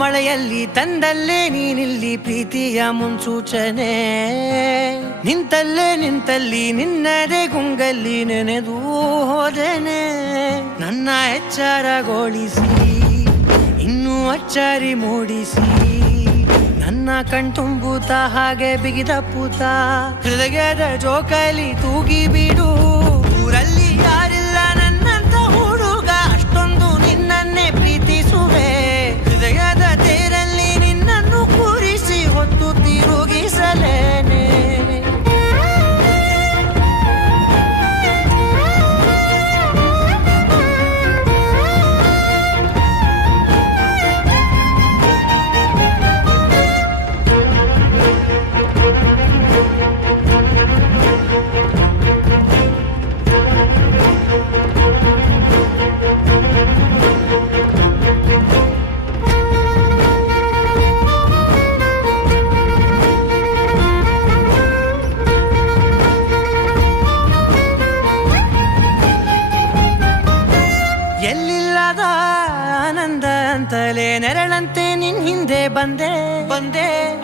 ಮಳೆಯಲ್ಲಿ ತಂದಲ್ಲೇ ನೀನಿಲ್ಲಿ ಪ್ರೀತಿಯ ಮುನ್ಸೂಚನೆ, ನಿಂತಲ್ಲಿ ನಿನ್ನದೇ ಗುಂಗಲ್ಲಿ ನೆನೆದು ಹೋದೆನೆ. ನನ್ನ ಎಚ್ಚರಗೊಳಿಸಿ ಇನ್ನೂ ಅಚ್ಚರಿ ಮೂಡಿಸಿ, ನನ್ನ ಕಣ್ತುಂಬುತ್ತ ಹಾಗೆ ಬಿಗಿದ ಪೂತ ಹೃದಯದ ಜೋಕಾಲಿ ತೂಗಿ ಬಿಡು. ಊರಲ್ಲಿ ಯಾರಿಲ್ಲ ನನ್ನಂತ ಹುಡುಗ, ಅಷ್ಟೊಂದು ನಿನ್ನನ್ನೇ ಪ್ರೀತಿಸುವೆ. ಹೃದಯದ ತೇರಲ್ಲಿ ನಿನ್ನನ್ನು ಕೂರಿಸಿ ಹೊತ್ತು ತಿರುಗಿಸಲೇನೆ. ಎಲ್ಲಿಲ್ಲದ ಆನಂದ ಅಂತಲೇ ನೆರಳಂತೆ ನಿನ್ ಹಿಂದೆ ಬಂದೆ.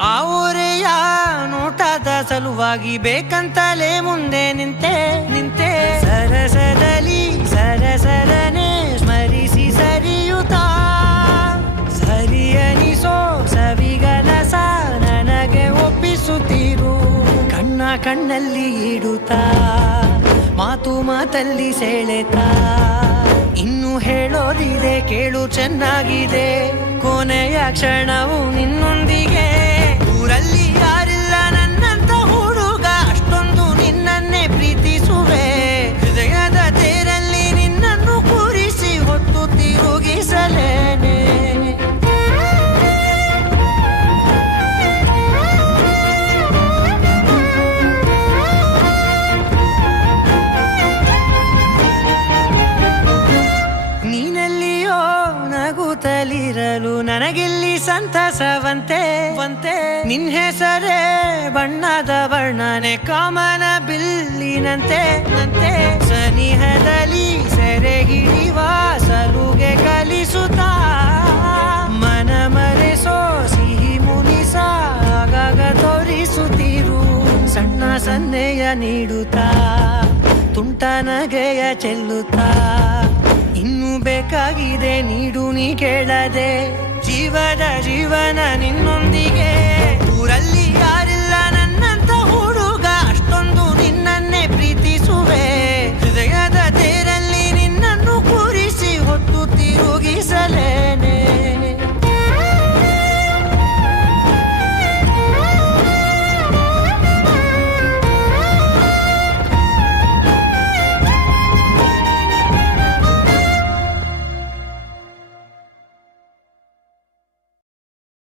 ಆ ಊರೆಯ ನೋಟದ ಸಲುವಾಗಿ ಬೇಕಂತಲೇ ಮುಂದೆ ನಿಂತೆ. ಸರಸರನೆ ಸ್ಮರಿಸಿ ಸರಿಯುತ್ತಾ, ಸರಿಯನಿಸೋ ಸವಿಗನಸ ನನಗೆ ಒಪ್ಪಿಸುತ್ತೀರು. ಕಣ್ಣಲ್ಲಿ ಇಡುತ್ತಾ, ಮಾತಲ್ಲಿ ಸೆಳೆತಾ, ಇನ್ನು ಹೇಳೋದಿದೆ ಕೇಳು ಚೆನ್ನಾಗಿದೆ. ಕೊನೆಯ ಕ್ಷಣವು ನಿನ್ನೊಂದಿಗೆ. ಊರಲ್ಲಿ ಯಾರಿಲ್ಲ ನನ್ನಂತ ಹುಡುಗ, ಅಷ್ಟೊಂದು ನಿನ್ನನ್ನೇ ಪ್ರೀತಿಸುವೆ. ಹೃದಯದ ತೇರಲ್ಲಿ ನಿನ್ನನ್ನು ಕೂರಿಸಿ ಹೊತ್ತು ತಿರುಗಿಸಲೇನೆ. ನೀನೆಲ್ಲಿಯೋ ನಗುತ್ತಲಿರಲು ನನಗಿಲ್ಲಿ ಸಂತಸವಂತೆ. ನಿನ್ ಹೆಸರೇ ಬಣ್ಣದ ವರ್ಣನೆ ಕಾಮನ ಬಿಲ್ಲಿನಂತೆ. ಸನಿಹದಲ್ಲಿ ಸೆರೆ ಹಿಡಿಯುವ ಸಲುಗೆ ಕಲಿಸುತ್ತಾ, ಮನ ಮರೆಸೋ ಸಿಹಿ ಮುನಿಸ ಆಗಾಗ ತೋರಿಸುತ್ತಿರು. ಸಣ್ಣ ಸನ್ನೆಯ ನೀಡುತ್ತಾ, ತುಂಟ ನಗೆಯ ಚೆಲ್ಲುತ್ತಾ, ಇನ್ನು ಬೇಕಾಗಿದೆ ನೀಡು ನೀ ಕೇಳದೆ. ಜೀವನ ನಿನ್ನೊಂದಿಗೆ.